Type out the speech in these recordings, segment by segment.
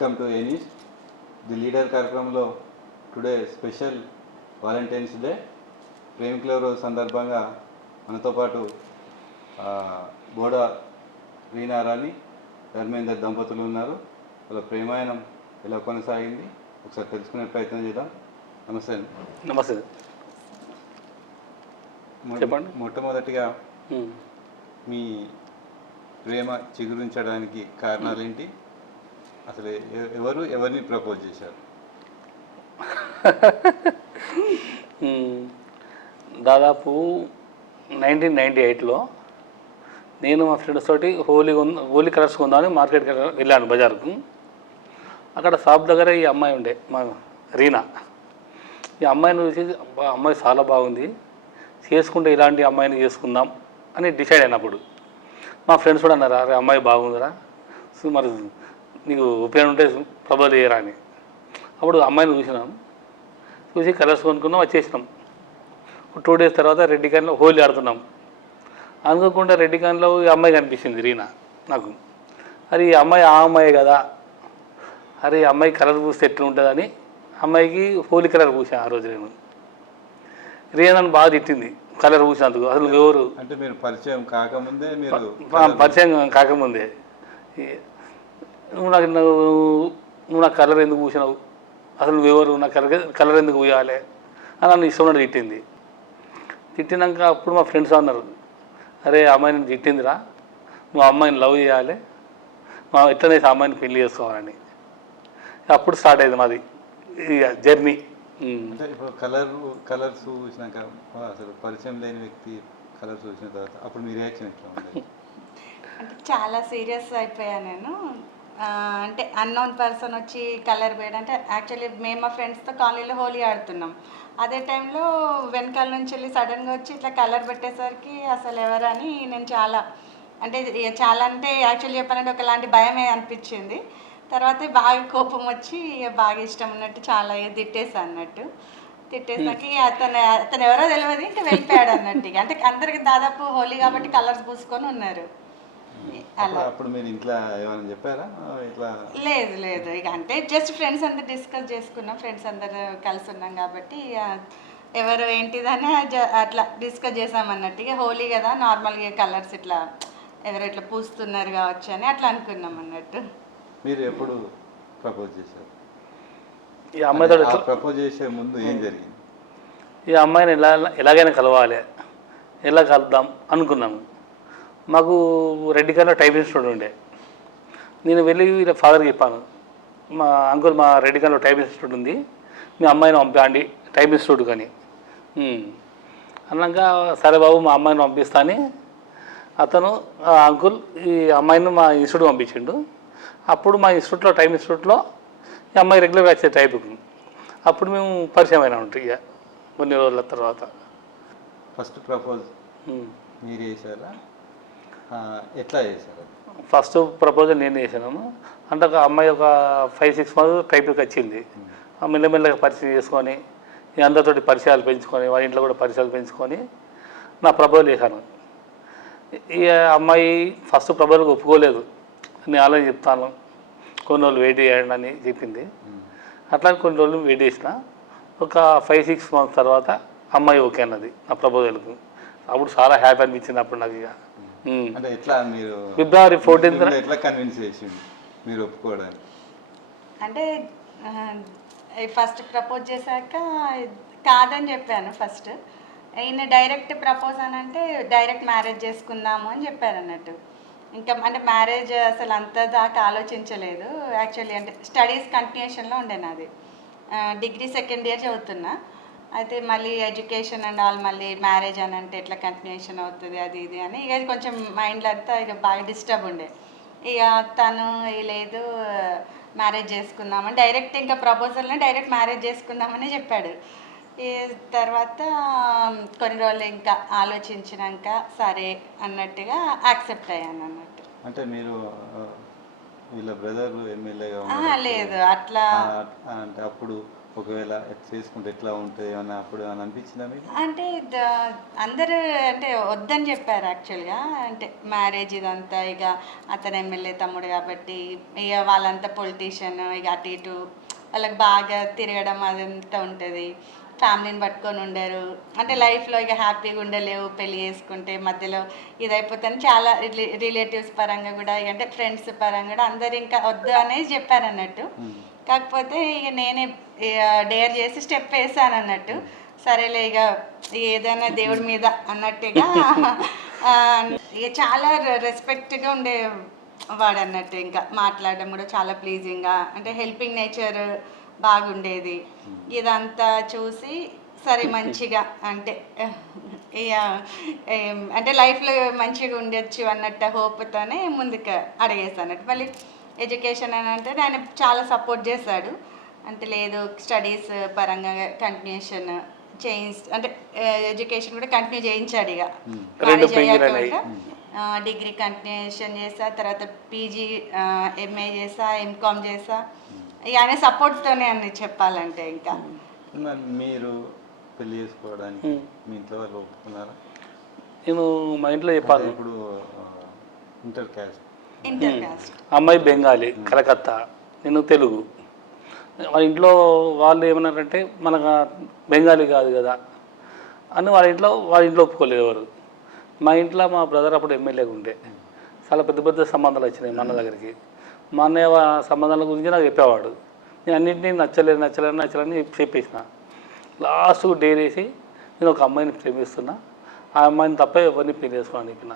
Welcome to Anees the leader కార్యక్రమంలో today special Valentine's day ప్రేమికుల రోజు సందర్భంగా మనతో పాటు బోడ రీనారాణి ధర్మేందర్ దంపతులు ఉన్నారు వాళ్ళ ప్రేమాయణం ఎలా కొనసాగింది? ఒకసారి తెలుసుకునే ప్రయత్నం చేద్దాం. నమస్తే. నమస్తే. చెప్పండి. మొట్టమొదటిగా. మీ ప్రేమ చిగురించడానికి కారణాలేంటి? అసలు ఎవరు ఎవరిని ప్రపోజ్ చేశారు? దాదాపు నైన్టీన్ నైంటీ ఎయిట్లో నేను మా ఫ్రెండ్స్ తోటి హోలీ హోలీ కలర్స్ కొందామని మార్కెట్కి వెళ్ళాను బజార్కు. అక్కడ షాప్ దగ్గర ఈ అమ్మాయి ఉండే మా రీనా. ఈ అమ్మాయిని చూసి అమ్మాయి చాలా బాగుంది. చేసుకుంటే ఇలాంటి అమ్మాయిని చేసుకుందాం అని డిసైడ్ అయినప్పుడు మా ఫ్రెండ్స్ కూడా అన్నారు అరే అమ్మాయి బాగుందిరా. సో మరి నీకు ఉపయోగం ఉంటే ప్రబోధ చేయరా అని అప్పుడు అమ్మాయిని చూసినాం. చూసి కలర్స్ కొనుక్కున్నాం వచ్చేసినాం. టూ డేస్ తర్వాత రెడ్డి కాన్లో హోలీ ఆడుతున్నాం. అనుకోకుండా రెడ్డి కాన్లో ఈ అమ్మాయి కనిపించింది రీనా నాకు. అరే ఈ అమ్మాయి ఆ అమ్మాయి కదా. అరే ఈ అమ్మాయి కలర్ పూస్తే ఎట్లా ఉంటుందని అమ్మాయికి హోలీ కలర్ పూసా ఆ రోజు నేను. రీనాను బాగా తిట్టింది కలర్ పూసినందుకు. అసలు ఎవరు? అంటే మీరు పరిచయం కాకముందే మీరు పరిచయం కాకముందే. నువ్వు నాకు నువ్వు నువ్వు నాకు కలర్ ఎందుకు పూసినావు? అసలు నువ్వెవరు నా కలర్ కలర్ ఎందుకు పూయాలి? అని నన్ను ఇష్టం తిట్టింది. తిట్టినాక అప్పుడు మా ఫ్రెండ్స్ అన్నారు అరే అమ్మాయిని తిట్టిందిరా. నువ్వు అమ్మాయిని లవ్ చేయాలి. మా ఎట్లనేసి అమ్మాయిని పెళ్ళి చేసుకోవాలని. అప్పుడు స్టార్ట్ అయింది మాది ఇక జర్నీ. అంటే ఇప్పుడు కలర్ కలర్స్ చూసినాక అసలు పరిచయం లేని వ్యక్తి కలర్స్ చూసిన తర్వాత అప్పుడు మీ రియాక్షన్ ఎట్లా చాలా సీరియస్ అయిపోయా నేను. అంటే అన్నోన్ పర్సన్ వచ్చి కలర్ వేయడం. అంటే యాక్చువల్లీ మేము మా ఫ్రెండ్స్తో కాలనీలో హోలీ ఆడుతున్నాం. అదే టైంలో వెనకాల నుంచి వెళ్ళి సడన్గా వచ్చి ఇట్లా కలర్ పెట్టేసరికి అసలు ఎవరని నేను చాలా అంటే చాలా అంటే యాక్చువల్లీ చెప్పాలంటే ఒకలాంటి భయమే అనిపించింది. తర్వాత బాగా కోపం వచ్చి బాగా ఇష్టం ఉన్నట్టు చాలా తిట్టేసా అన్నట్టు. తిట్టేసాక ఇక అతను అతను ఎవరో తెలియదు ఇంకా వెళ్ళిపోయాడు అన్నట్టు అంటే అందరికి దాదాపు హోలీ కాబట్టి కలర్స్ పూసుకొని ఉన్నారు. అప్పుడు అప్పుడు మీరు ఇంట్లో ఏమైనా చెప్పారా? ఇట్లా లేదు లేదు. ఇక అంటే జస్ట్ ఫ్రెండ్స్ అందరు డిస్కస్ చేసుకున్నాం. ఫ్రెండ్స్ అందరు కలిసి ఉన్నాం కాబట్టి ఇక ఎవరు ఏంటిదని అట్లా డిస్కస్ చేసాం అన్నట్టు. ఇక హోలీ కదా నార్మల్గా కలర్స్ ఇట్లా ఎవరు ఇట్లా పూస్తున్నారు కావచ్చు అని అట్లా అనుకున్నాం అన్నట్టు. మీరు ఎప్పుడు ప్రపోజ్ చేశారు? ఈ అమ్మాయితో ప్రపోజ్ చేసే ముందు ఏం జరిగింది? ఈ అమ్మాయిని ఎలా ఎలాగైనా కలవాలి. ఎలా కలుద్దాం అనుకున్నాము. మాకు రెడ్డి గారిలో టైప్ ఇన్స్టిట్యూట్ ఉండే నేను వెళ్ళి వీళ్ళ ఫాదర్కి చెప్పాను. మా అంకుల్ మా రెడ్డి గారిలో టైప్ ఇన్స్టిట్యూట్ ఉంది మీ అమ్మాయిని పంపండి టైప్ ఇన్స్టిట్యూట్ కానీ. అన్నాక సరే బాబు మా అమ్మాయిని పంపిస్తా అని అతను ఆ అంకుల్ ఈ అమ్మాయిని మా ఇన్స్టిట్యూట్ పంపించిండు. అప్పుడు మా ఇన్స్టిట్యూట్లో టైప్ ఇన్స్టిట్యూట్లో ఈ అమ్మాయి రెగ్యులర్గా వచ్చే టైప్కి అప్పుడు మేము పరిచయం అయినా ఉంటాయి ఇక కొన్ని రోజుల తర్వాత. First propose. మీరు చేశారా? ఎట్లా చేశారు? ఫస్ట్ ప్రపోజల్ నేను చేశాను అంటే ఒక అమ్మాయి ఒక ఫైవ్ సిక్స్ మంత్స్ టైప్కి వచ్చింది. ఆ మెల్లమెల్లగా పరిచయం చేసుకొని అందరితోటి పరిచయాలు పెంచుకొని వాళ్ళ ఇంట్లో కూడా పరిచయాలు పెంచుకొని నా ప్రపోజల్ చేశాను. ఈ అమ్మాయి ఫస్ట్ ప్రపోజల్కి ఒప్పుకోలేదు. నేను అలాగే చెప్తాను. కొన్ని రోజులు వెయిట్ చేయండి అని చెప్పింది. అట్లా కొన్ని రోజులు వెయిట్ చేసిన. ఒక ఫైవ్ సిక్స్ మంత్స్ తర్వాత అమ్మాయి ఓకే అన్నది నా ప్రపోజల్కు. అప్పుడు చాలా హ్యాపీ అనిపించింది అప్పుడు నాకు ఇక. అంటే ఎట్లా మీరు ఫిబ్రవరి ఫోర్టీన్త్ ఎట్లా కన్విన్స్ చేసింది మీరు ఒప్పుకోవడానికి? అంటే ఫస్ట్ ప్రపోజ్ చేశాక కాదని చెప్పాను ఫస్ట్ ఈయన డైరెక్ట్ ప్రపోజ్ అని అంటే డైరెక్ట్ మ్యారేజ్ చేసుకుందాము అని చెప్పారు అన్నట్టు. ఇంకా అంటే మ్యారేజ్ అసలు అంత దాకా ఆలోచించలేదు. యాక్చువల్లీ అంటే స్టడీస్ కంటిన్యూషన్లో ఉండే నాది. డిగ్రీ సెకండ్ ఇయర్ చదువుతున్నా. అయితే మళ్ళీ ఎడ్యుకేషన్ అండ్ ఆల్ మళ్ళీ మ్యారేజ్ అని అంటే ఎట్లా కంటిన్యూషన్ అవుతుంది అది ఇది అని. ఇక కొంచెం మైండ్లో అంతా ఇక బాగా డిస్టర్బ్ ఉండే. ఇక తను "ఏ లేదు మ్యారేజ్ చేసుకుందామని డైరెక్ట్ ఇంకా ప్రపోజల్ని డైరెక్ట్ మ్యారేజ్ చేసుకుందామని చెప్పాడు. ఈ తర్వాత కొన్ని రోజులు ఇంకా ఆలోచించినాక సరే అన్నట్టుగా యాక్సెప్ట్ అయ్యాను అన్నట్టు. అంటే మీరు వీళ్ళ బ్రదర్ ఎమ్మెల్యేగా లేదు అట్లా అంటే అప్పుడు ఒకవేళ చేసుకుంటే ఎట్లా ఉంటుంది ఏమన్నా అప్పుడు అని అనిపించిందా మీకు? అంటే అందరూ అంటే వద్దని చెప్పారు యాక్చువల్గా అంటే మ్యారేజ్ ఇదంతా ఇక అతను ఎమ్మెల్యే తమ్ముడు కాబట్టి ఇక వాళ్ళంతా పొలిటీషియన్ ఇక అటు ఇటు వాళ్ళకి బాగా తిరగడం అదంతా ఉంటుంది. ఫ్యామిలీని పట్టుకొని ఉండరు. అంటే లైఫ్లో ఇక హ్యాపీగా ఉండలేవు పెళ్ళి చేసుకుంటే మధ్యలో ఇది అయిపోతుంది చాలా రిలేటివ్స్ పరంగా కూడా ఇక అంటే ఫ్రెండ్స్ పరంగా కూడా అందరు ఇంకా వద్దు అనేది చెప్పారు అన్నట్టు కాకపోతే ఇక నేనే డేర్ చేసి స్టెప్ వేసాను అన్నట్టు సరేలే ఇక ఏదైనా దేవుడి మీద అన్నట్టుగా ఇక చాలా రెస్పెక్ట్గా ఉండే వాడు అన్నట్టు ఇంకా మాట్లాడడం కూడా చాలా ప్లీజింగ్గా అంటే హెల్పింగ్ నేచర్ బాగుండేది. ఇదంతా చూసి సరే మంచిగా అంటే అంటే లైఫ్లో మంచిగా ఉండొచ్చు అన్నట్టు హోప్తోనే ముందుకు అడిగేసాను అన్నట్టు. మళ్ళీ ఎడ్యుకేషన్ అని అంటే ఆయన చాలా సపోర్ట్ చేశాడు. అంటే లేదు స్టడీస్ పరంగా కంటిన్యూషన్ చేయించ అంటే ఎడ్యుకేషన్ కూడా కంటిన్యూ చేయించాడు ఇక. కాలేజ్ అయ్యాక డిగ్రీ కంటిన్యూషన్ చేసా తర్వాత పీజీ ఎంఏ చేసా ఎంకామ్ చేసా. ఇక ఆయన సపోర్ట్తోనే అన్ని చెప్పాలంటే ఇంకా. మరి మీరు పెళ్ళి చేసుకోవడానికి మీ ఇంట్లో వాళ్ళు ఒప్పుకున్నారా? నేను మా ఇంట్లో అంటే చెప్పాను ఇప్పుడు ఇంటర్ క్యాస్ట్. ఇంటర్ కాస్ట్ అమ్మాయి బెంగాలీ కలకత్తా నేను తెలుగు. వాళ్ళ ఇంట్లో వాళ్ళు ఏమన్నారంటే మనకు బెంగాలీ కాదు కదా అని వాళ్ళ ఇంట్లో వాళ్ళ ఇంట్లో ఒప్పుకోలేదు ఎవరు. మా ఇంట్లో మా బ్రదర్ అప్పుడు ఎమ్మెల్యేగా ఉండే. చాలా పెద్ద పెద్ద సంబంధాలు వచ్చినాయి మా అన్న దగ్గరికి. మా అన్నయ్య సంబంధాల గురించి నాకు చెప్పేవాడు. నేను అన్నింటినీ నచ్చలేదు నచ్చలేదు నచ్చలేదని చెప్పేసిన. లాస్ట్ డేర్ వేసి నేను ఒక అమ్మాయిని ప్రేమిస్తున్నా. ఆ అమ్మాయిని తప్ప ఎవరిని పెళ్ళి చేసుకోవాలని చెప్పిన.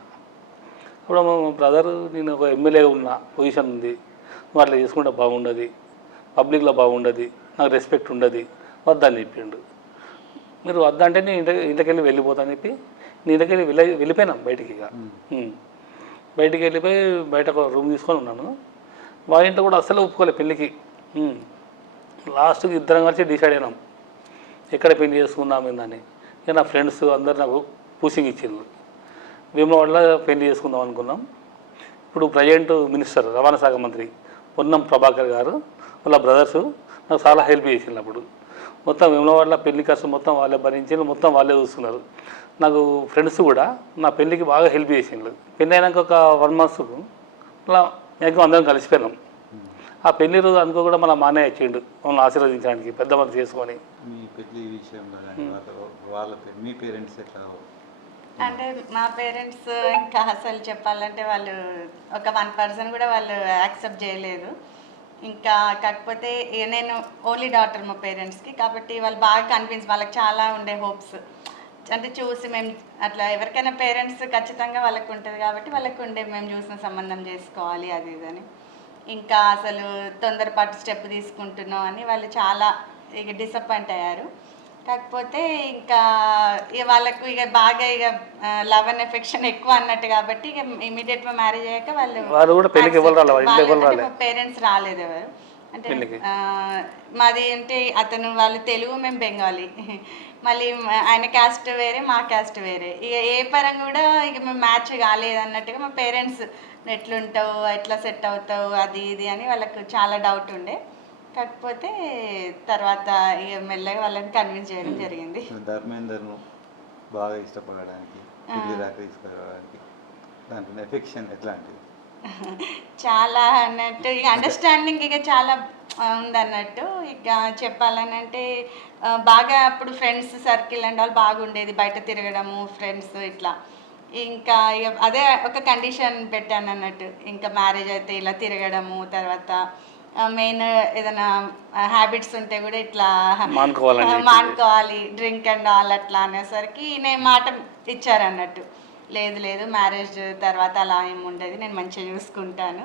ఇప్పుడు మా బ్రదర్ నేను ఒక ఎమ్మెల్యే ఉన్నా పొజిషన్ ఉంది. నువ్వు అట్లా చేసుకుంటే బాగుండదు. పబ్లిక్లో బాగుండదు. నాకు రెస్పెక్ట్ ఉండదు. వద్దని చెప్పిండు. మీరు వద్దంటే నేను ఇంట ఇంటికెళ్ళి వెళ్ళిపోతాను చెప్పి నేను ఇంటికెళ్ళి వెళ్ళి వెళ్ళిపోయినాం బయటికి ఇక. బయటికి వెళ్ళిపోయి బయట ఒక రూమ్ తీసుకొని ఉన్నాను. వాళ్ళ ఇంట్లో కూడా అస్సలు ఒప్పుకోలేదు పెళ్ళికి. లాస్ట్కి ఇద్దరం కలిసి డిసైడ్ అయినాం. ఎక్కడ పెళ్ళి చేసుకుందాం ఏందని. ఇక నా ఫ్రెండ్స్ అందరు నాకు పూసింగ్ ఇచ్చిండ్రు. భీమవరంలో పెళ్ళి చేసుకుందాం అనుకున్నాం. ఇప్పుడు ప్రజెంట్ మినిస్టర్ రవాణా శాఖ మంత్రి పొన్నం ప్రభాకర్ గారు వాళ్ళ బ్రదర్స్ నాకు చాలా హెల్ప్ చేసిండ్రు అప్పుడు. మొత్తం విమలవాడలో పెళ్ళి ఖర్చు మొత్తం వాళ్ళే భరించిండ్రు మొత్తం వాళ్ళే చూస్తున్నారు. నాకు ఫ్రెండ్స్ కూడా నా పెళ్ళికి బాగా హెల్ప్ చేసిండ్రు. పెళ్ళి అయినాక ఒక వన్ మంత్స్కు అలా మ్యాక్సిమం అందరం కలిసిపోయినాం ఆ పెళ్ళి రోజు అనుకో కూడా మన మానే వచ్చిండు మమ్మల్ని ఆశీర్వదించడానికి పెద్ద మనసు చేసుకొని. మీ పెళ్ళి విషయంలో కానీ వాళ్ళ వాళ్ళ పే- మీ పేరెంట్స్ ఎట్లా? అంటే మా పేరెంట్స్ ఇంకా అసలు చెప్పాలంటే వాళ్ళు ఒక వన్ పర్సన్ కూడా వాళ్ళు యాక్సెప్ట్ చేయలేదు. ఇంకా కాకపోతే ఇక నేను ఓన్లీ డాటర్ మా పేరెంట్స్కి కాబట్టి వాళ్ళు బాగా కన్విన్స్ వాళ్ళకి చాలా ఉండే హోప్స్. అంటే చూసి మేము అట్లా ఎవరికైనా పేరెంట్స్ ఖచ్చితంగా వాళ్ళకు ఉంటుంది కాబట్టి వాళ్ళకు ఉండే మేము చూసిన సంబంధం చేసుకోవాలి అది ఇది అని. ఇంకా అసలు తొందరపాటు స్టెప్ తీసుకుంటున్నాం అని వాళ్ళు చాలా ఇక డిసప్పాయింట్ అయ్యారు. కాకపోతే ఇంకా ఇక వాళ్ళకు ఇక బాగా ఇక లవ్ అండ్ ఎఫెక్షన్ ఎక్కువ అన్నట్టు కాబట్టి ఇక ఇమీడియట్ మ్యారేజ్ అయ్యాక వాళ్ళు. పేరెంట్స్ రాలేదు ఎవరు. అంటే మాది అంటే అతను వాళ్ళు తెలుగు మేము బెంగాలీ. మళ్ళీ ఆయన క్యాస్ట్ వేరే మా క్యాస్ట్ వేరే. ఇక ఏ పరంగా కూడా ఇక మేము మ్యాచ్ కాలేదు అన్నట్టుగా మా పేరెంట్స్ ఎట్లుంటావు? ఎట్లా సెట్ అవుతావు? అది ఇది అని వాళ్ళకు చాలా డౌట్ ఉండే. కాకపోతే తర్వాత ఇక మెల్లగా వాళ్ళని కన్విన్స్ చేయడం జరిగింది. ధర్మేందర్ను బాగా ఇష్టపడడానికి తీసుకురావడానికి దాంట్లో ఎఫెక్షన్ ఎట్లాంటిది? చాలా అన్నట్టు ఇక అండర్స్టాండింగ్ ఇక చాలా ఉందన్నట్టు. ఇక చెప్పాలని అంటే ఆ, బాగా అప్పుడు ఫ్రెండ్స్ సర్కిల్ అండ్ వాళ్ళు బాగుండేది బయట తిరగడము ఫ్రెండ్స్ ఇట్లా. ఇంకా అదే ఒక కండిషన్ పెట్టాను అన్నట్టు ఇంకా మ్యారేజ్ అయితే ఇలా తిరగడము తర్వాత మెయిన్ ఏదైనా హ్యాబిట్స్ ఉంటే కూడా ఇట్లా. మానుకోవాలి. డ్రింక్ అండ్ ఆల్ అట్లా అనేసరికి నేను మాట ఇచ్చారన్నట్టు. లేదు లేదు మ్యారేజ్ తర్వాత అలా ఏమి ఉండదు నేను మంచిగా చూసుకుంటాను.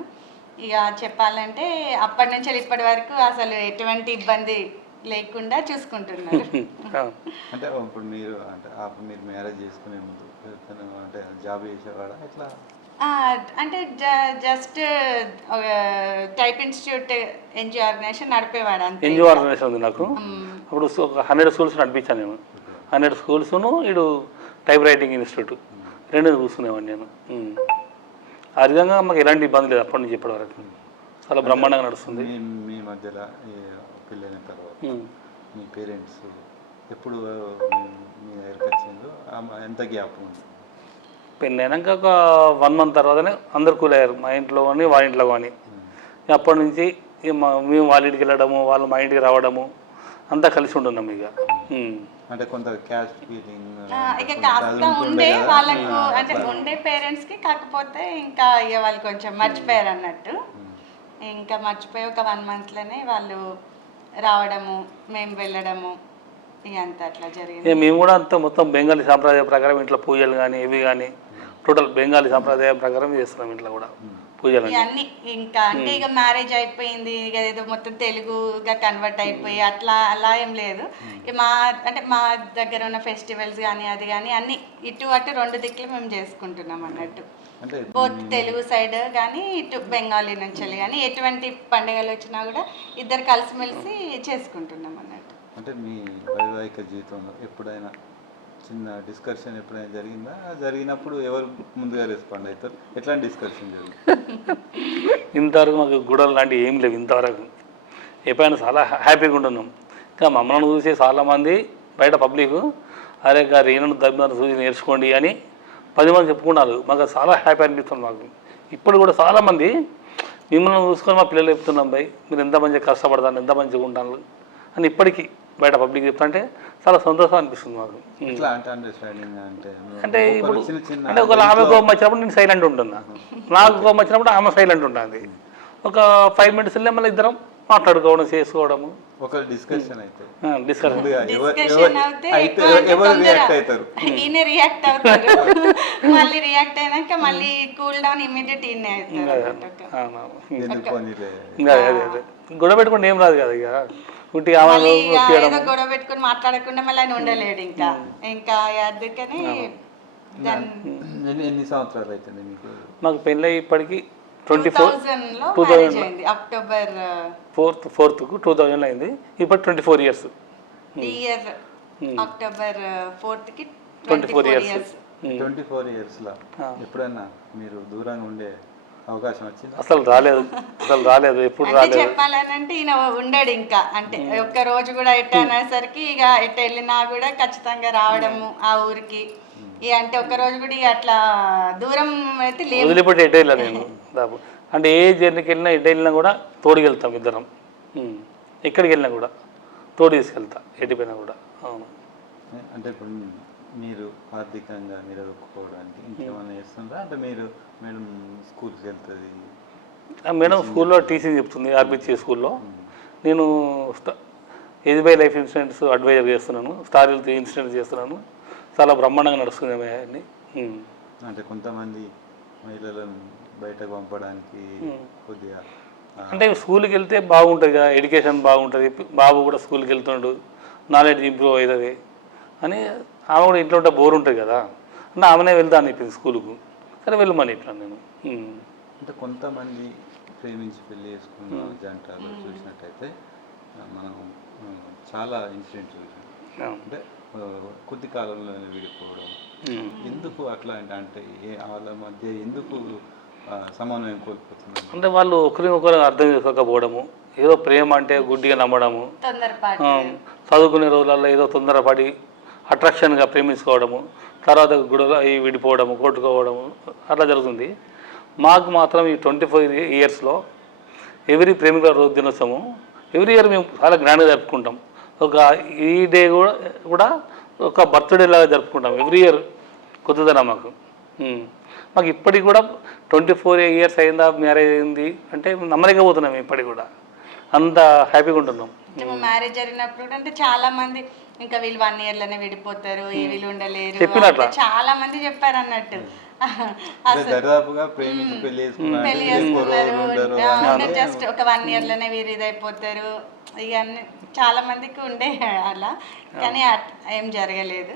ఇక చెప్పాలంటే అప్పటి నుంచి ఇప్పటి వరకు అసలు ఎటువంటి ఇబ్బంది లేకుండా చూసుకుంటున్నారు. అంటే ఇప్పుడు మీరు అంటే అప్పుడు మీరు మ్యారేజ్ చేసుకునే ముందు తను అంటే జాబ్ చేసేవాడా? ఎట్లా? ఆ, అంటే just type institute NGO organisation నడిపేవాడు అంతే. ఎన్జిఓ ఆర్గనైజేషన్ ఉంది నాకు. అప్పుడు ఒక హండ్రెడ్ స్కూల్స్ నడిపించాను నేను. హండ్రెడ్ స్కూల్స్ను ఇడు టైప్ రైటింగ్ ఇన్స్టిట్యూట్. రెండు చూసుకునేవాడిని నేను. ఆ విధంగా మాకు ఎలాంటి ఇబ్బంది లేదు అప్పటి నుంచి ఇప్పటి వరకు చాలా బ్రహ్మాండంగా నడుస్తుంది. మీ మధ్యలో పెళ్ళైన తర్వాత. మీ పేరెంట్స్ ఎప్పుడు మీ- దగ్గరికి ఎంత గ్యాప్ ఉంది? పెళ్ళి అయినాక ఒక వన్ మంత్ తర్వాతనే అందరు కూల్ అయ్యారు. మా ఇంట్లో కానీ వాళ్ళ ఇంట్లో కానీ. అప్పటి నుంచి మేము వాళ్ళ ఇంటికి వెళ్ళడము వాళ్ళు మా ఇంటికి రావడము అంతా కలిసి ఉంటున్నాం ఇక. అంటే కొంత క్యాష్ ఫీలింగ్ ఇక కాస్త ఉండే వాళ్ళకు అంటే ఉండే పేరెంట్స్కి కాకపోతే ఇంకా ఇక వాళ్ళు కొంచెం మర్చిపోయారు అన్నట్టు. ఇంకా మర్చిపోయి ఒక వన్ మంత్లోనే వాళ్ళు రావడము మేము వెళ్ళడము ఇక అంత అట్లా జరిగింది. మేము కూడా అంతా మొత్తం బెంగాలీ సాంప్రదాయ ప్రకారం ఇంట్లో పూజలు కానీ ఇవి కానీ టోటల్ బెంగాలీ సాంప్రదాయం ప్రకారం చేస్తున్నాం ఇంట్లో కూడా. పూజలు ఇక అన్ని ఇంకా అంటే ఇక మ్యారేజ్ అయిపోయింది ఇక ఏదో మొత్తం తెలుగుగా కన్వర్ట్ అయిపోయి అట్లా అలా ఏం లేదు. మా అంటే మా దగ్గర ఉన్న ఫెస్టివల్స్ కానీ అది కానీ అన్ని ఇటు అటు రెండు దిక్కులు మేము చేసుకుంటున్నాం అన్నట్టు. బోత్ తెలుగు సైడ్ కానీ ఇటు బెంగాలీ నుంచి కానీ ఎటువంటి పండుగలు వచ్చినా కూడా ఇద్దరు కలిసిమెలిసి చేసుకుంటున్నాం అన్నట్టు. అంటే మీ వైవాహిక జీవితంలో ఎప్పుడైనా చిన్న డిస్కషన్ ఎప్పుడైనా జరిగిందా? జరిగినప్పుడు ఎవరు ముందుగా రెస్పాండ్ అవుతారు? ఎట్లాంటి డిస్కషన్ జరిగింది ఇంతవరకు మాకు గొడవలు లాంటివి ఏం లేవు ఇంతవరకు. ఎప్పుడైనా చాలా హ్యాపీగా ఉంటున్నాం. ఇంకా మమ్మల్ని చూసి చాలామంది బయట పబ్లిక్ అరే గారు ఈయన దమ్మిన చూసి నేర్చుకోండి అని పది మంది చెప్పుకున్నారు. మాకు చాలా హ్యాపీ అనిపిస్తుంది మాకు. ఇప్పుడు కూడా చాలామంది మిమ్మల్ని చూసుకొని మా పిల్లలు చెప్తున్నాం భయ్ మీరు ఎంత మంచిగా కష్టపడతాను ఎంత మంచిగా ఉంటాను అని ఇప్పటికీ బయట పబ్లిక్ చెప్తుంటే చాలా సంతోషం అనిపిస్తుంది మాకు. అంటే అండర్స్టాండింగ్ అంటే? అంటే ఒకరు ఇప్పుడు అంటే ఒక ఆమె కోపం వచ్చినప్పుడు నేను సైలెంట్ ఉంటున్నా. నాకు కోపం వచ్చినప్పుడు ఆమె సైలెంట్ ఉంటుంది ఒక ఫైవ్ మినిట్స్ మళ్ళీ ఇద్దరం మాట్లాడుకోవడం చేసుకోవడము. డిస్కషన్ అయితే. ముందుగా ఎవరు డిస్కషన్ రియాక్ట్ అవుతారు? ఈయన రియాక్ట్ అవుతారు మళ్ళీ రియాక్ట్ అయినాక మళ్ళీ కూల్ డౌన్ ఇమీడియట్ ఈయన అవుతారు అన్నట్టు. ఎందుకు అనిలే ఇంకా అదే అదే. గొడవ పెట్టుకుంటే ఏం రాదు కదా ఇక. ఆమె మళ్ళీ ఇక ఏదో గొడవ పెట్టుకుని మాట్లాడకుండా మళ్ళీ ఆయన ఉండలేడు ఇంకా. ఇంకా అందుకని దాని ఎన్ని ఎన్ని సంవత్సరాలు అవుతుంది మీకు? మాకు పెళ్ళి ఇప్పటికి ట్వంటీ ఫోర్. థౌజండ్లో టూ మ్యారేజ్ అయింది. అక్టోబర్ ఫోర్త్ ఫోర్త్కు టూ థౌజండ్ అయింది. ఇప్పుడు ట్వంటీ ఫోర్ ఇయర్స్. ఈ year October ఫోర్త్కి twenty four years. Years. Twenty four ఇయర్స్లో. ఎప్పుడైనా మీరు దూరంగా ఉండే అవకాశం వచ్చిందా? అసలు రాలేదు. అసలు రాలేదు. ఎప్పుడు అంటే రాలేదు. చెప్పాలనంటే ఈయన ఉండడు ఇంకా. అంటే ఒక్క రోజు కూడా ఎట్ అనేసరికి ఇక ఎటు వెళ్ళినా కూడా ఖచ్చితంగా రావడము ఆ ఊరికి. ఇక అంటే ఒక్క రోజు కూడా ఇక అట్లా దూరం అయితే లేవు వదిలిపెట్టి ఎటు వెళ్ళా నేను దాపు అంటే ఏ జర్నీకి వెళ్ళినా ఎటు వెళ్ళినా కూడా తోడుకి వెళ్తాం ఇద్దరం. ఉమ్. ఎక్కడికి వెళ్ళినా కూడా తోడు తీసుకెళ్తా ఎటుపోయినా కూడా. అవును. అంటే ఇప్పుడు మీరు ఆర్థికంగా నిలదొక్కుకోవడానికి ఇంకేమైనా చేస్తుందా అంటే మీరు మేడం స్కూల్కి వెళ్తుంది. మేడం స్కూల్లో టీచింగ్ చెప్తుంది ఆర్బిసి స్కూల్లో. నేను ఎస్బీఐ లైఫ్ ఇన్సూరెన్స్ అడ్వైజర్ చేస్తున్నాను స్టార్ హెల్త్ ఇన్సూరెన్స్ చేస్తున్నాను. చాలా బ్రహ్మాండంగా నడుస్తుంది అన్ని. అంటే కొంతమంది మహిళలను బయటకు పంపడానికి కొద్దిగా అంటే స్కూల్కి వెళ్తే బాగుంటుంది కదా ఎడ్యుకేషన్ బాగుంటుంది బాబు కూడా స్కూల్కి వెళ్తుండు నాలెడ్జ్ ఇంప్రూవ్ అవుతుంది అని ఆమె కూడా ఇంట్లో ఉంటే బోర్ ఉంటుంది కదా. అంటే ఆమెనే వెళ్తా అని చెప్పింది స్కూల్కు సరే వెళ్ళమని చెప్పాను నేను. అంటే కొంతమంది ప్రేమించి పెళ్ళి చేసుకున్న జంటలు చూసినట్టయితే మనం చాలా ఇన్సిడెంట్ చూసాం. అంటే కొద్ది కాలంలో విడిపోవడం. ఎందుకు అట్లా అంటే వాళ్ళ మధ్య ఎందుకు సమన్వయం కోల్పోతున్నారు అంటే వాళ్ళు ఒకరినొకరు అర్థం చేసుకోకపోవడము ఏదో ప్రేమ అంటే గుడ్డిగా నమ్మడము. చదువుకునే రోజులలో ఏదో తొందరపడి అట్రాక్షన్గా ప్రేమించుకోవడము తర్వాత గొడవ విడిపోవడము కొట్టుకోవడము అట్లా జరుగుతుంది. మాకు మాత్రం ఈ ట్వంటీ ఫైవ్ ఇయర్స్లో ఎవ్రీ ప్రేమికుల రోజు దినోత్సవం ఎవ్రీ ఇయర్ మేము చాలా గ్రాండ్గా జరుపుకుంటాం. ఒక ఈ డే కూడా కూడా ఒక బర్త్డే లాగా జరుపుకుంటాం ఎవ్రీ ఇయర్ కొత్తదన మాకు. మాకు ఇప్పటికి కూడా ట్వంటీ ఫోర్ ఇయర్స్ అయిందా మ్యారేజ్ అయింది అంటే నమ్మలేకపోతున్నాం ఇప్పటికి కూడా. అంత హ్యాపీగా ఉంటున్నాం. మ్యారేజ్ జరిగినప్పుడు అంటే చాలా మంది ఇంకా వీళ్ళు వన్ ఇయర్లోనే విడిపోతారు ఏ వీళ్ళు ఉండలేరు చాలా మంది చెప్పారు అన్నట్టు. అంటే దరిదాపుగా ప్రేమించి పెళ్ళి చేసుకున్నారు జస్ట్ ఒక వన్ ఇయర్లోనే వీరు ఇదైపోతారు. ఇక అన్ని చాలా మందికి ఉండే అలా కానీ ఏం జరగలేదు.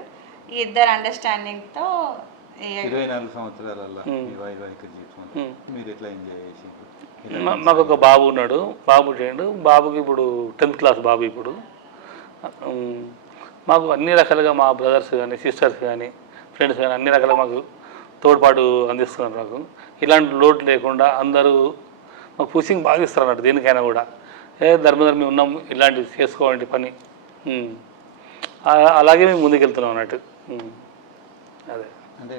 ఈ ఇద్దరు అండర్స్టాండింగ్తో ఇక ఇరవై నాలుగు సంవత్సరాల మీ వైవాహిక జీవితంలో మీరు ఎట్లా ఎంజాయ్ చేసి మా- మాకు ఒక బాబు ఉన్నాడు. బాబు చేయండు. బాబుకి ఇప్పుడు టెన్త్ క్లాస్ బాబు ఇప్పుడు. మాకు అన్ని రకాలుగా మా బ్రదర్స్ కానీ సిస్టర్స్ కానీ ఫ్రెండ్స్ కానీ అన్ని రకాలుగా మాకు తోడ్పాటు అందిస్తున్నారు మాకు. ఇలాంటి లోటు లేకుండా అందరూ మాకు పుషింగ్ బాగా ఇస్తారు అన్నట్టు దేనికైనా కూడా. ఏ ధర్మధర్మి ఉన్నాం ఇలాంటివి చేసుకోవాలంటే పని. అలాగే మేము ముందుకెళ్తున్నాం అన్నట్టు. అదే. అంటే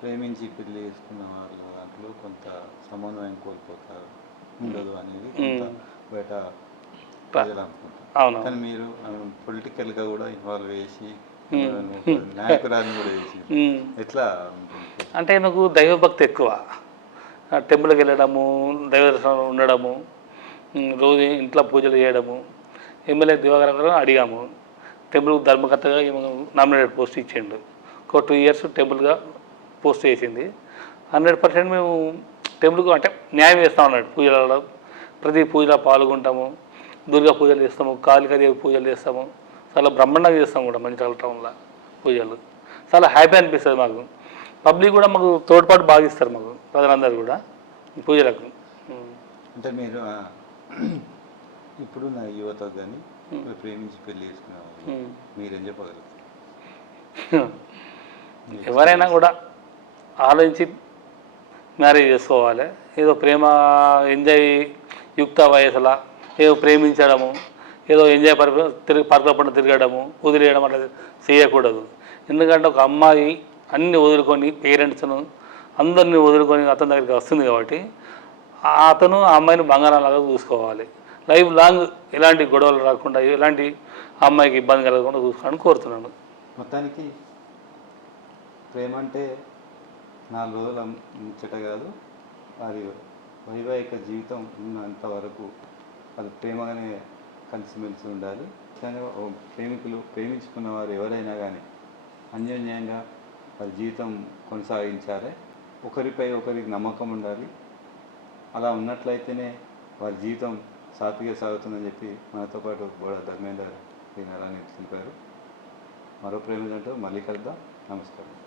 ప్రేమించి పెళ్ళి చేసుకున్న వాళ్ళ కొంత సమన్వయం కోల్పోతారు. ఉండదు అనేది బయట అవును. కానీ మీరు పొలిటికల్గా కూడా ఇన్వాల్వ్ చేసి కూడా చేసి. ఎట్లా అంటే నాకు దైవభక్తి ఎక్కువ. టెంపుల్కి వెళ్ళడము దైవ దర్శనంలో ఉండడము రోజు ఇంట్లో పూజలు చేయడము ఎమ్మెల్యే దివాకర్ గారు అడిగాము. టెంపుల్ ధర్మకర్తగా నామినేటెడ్ పోస్ట్ ఇచ్చిండు. ఒక టూ ఇయర్స్ టెంపుల్గా పోస్ట్ చేసింది. హండ్రెడ్ పర్సెంట్ మేము టెంపుల్కు అంటే న్యాయం చేస్తాం అన్నట్టు పూజలలో ప్రతి పూజలో పాల్గొంటాము. దుర్గా పూజలు చేస్తాము కాళికాదేవి పూజలు చేస్తాము చాలా బ్రహ్మాండంగా చేస్తాం కూడా మంచిర్యాల టౌన్లో పూజలు. చాలా హ్యాపీ అనిపిస్తుంది మాకు. పబ్లిక్ కూడా మాకు తోడ్పాటు బాగా ఇస్తారు మాకు ప్రజలందరూ కూడా ఈ పూజలకు. అంటే మీరు ఇప్పుడు నా యువతకు కానీ ప్రేమించి పెళ్ళి ఉమ్. మీరేం చెప్పగలుగుతారు? ఎవరైనా కూడా ఆలోచించి మ్యారేజ్ చేసుకోవాలి. ఏదో ప్రేమ ఎంజాయ్ యుక్త వయసులా ఏదో ప్రేమించడము ఏదో ఎంజాయ్ పరి తిరిగి పరకపంట తిరగడము వదిలేయడం అట్లా చేయకూడదు. ఎందుకంటే ఒక అమ్మాయి అన్ని వదులుకొని పేరెంట్స్ను అందరినీ వదులుకొని అతని దగ్గరికి వస్తుంది కాబట్టి అతను ఆ అమ్మాయిని బంగారంలాగా చూసుకోవాలి. లైఫ్ లాంగ్ ఎలాంటి గొడవలు రాకుండా ఎలాంటి అమ్మాయికి ఇబ్బంది కలగకుండా చూసుకోవాలని కోరుతున్నాను. మొత్తానికి ప్రేమ అంటే నాలుగు రోజుల ముచ్చట కాదు. అది వైవాహిక జీవితం ఉన్నంత వరకు వాళ్ళు ప్రేమగానే కలిసిమెలిసి ఉండాలి. కానీ ప్రేమికులు ప్రేమించుకున్న వారు ఎవరైనా కానీ అన్యోన్యంగా వారి జీవితం కొనసాగించాలి. ఒకరిపై ఒకరికి నమ్మకం ఉండాలి. అలా ఉన్నట్లయితేనే వారి జీవితం సాత్విగా సాగుతుందని చెప్పి మనతో పాటు బోడ ధర్మేందర్ దీని అలానే తెలిపారు. మరో ప్రేమిదంటూ మళ్ళీ కలుద్దాం. నమస్కారం.